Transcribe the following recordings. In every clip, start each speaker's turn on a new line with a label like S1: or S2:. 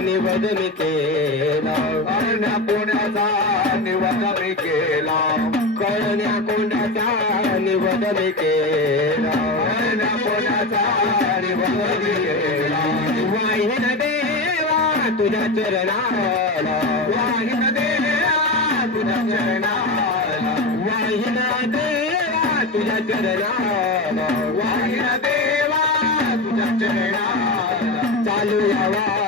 S1: निवद मी केला
S2: करण्या कोणाचा निवड मी केला.
S1: कळण्या कोणाचा निवद मी केला.
S2: करण्या कोणाचा निवड मी केला.
S1: वाहिन देवा तुझ्या चरणाला.
S2: वाहिन देवा तुझ्या चरणाला.
S1: वाहिन देवा तुझ्या चरणाला.
S2: वाहिन देवा तुझ्या चरणाला.
S1: चालू यावा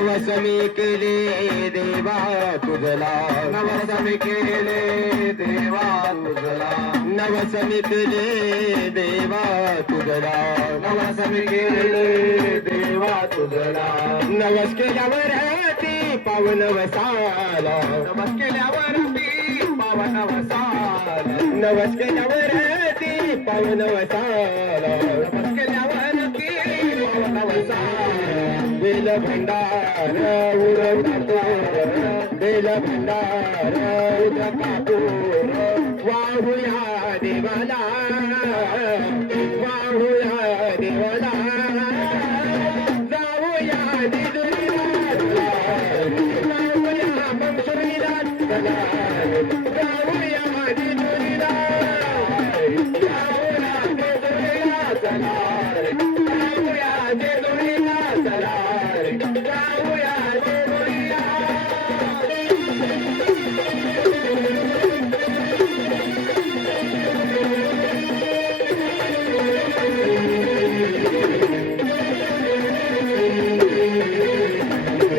S1: नवसमी केले देवा तुझला.
S2: नवसमी केले देवा तुझला.
S1: नवसमी केले देवा तुझला.
S2: नवसमी केले देवा तुझला.
S1: नवस केल्यावर ती पावन वसाला.
S2: नमस केल्यावर ती पावन वसाल.
S1: नवस केल्यावर ती पावन वसाला.
S2: नमस
S1: बेला भंडार उद्या पातूर बेला भंडार उद्या वाहूया देवाला वाहूया देवाला. जाऊया दिदुरीला जाऊया पंचुरीला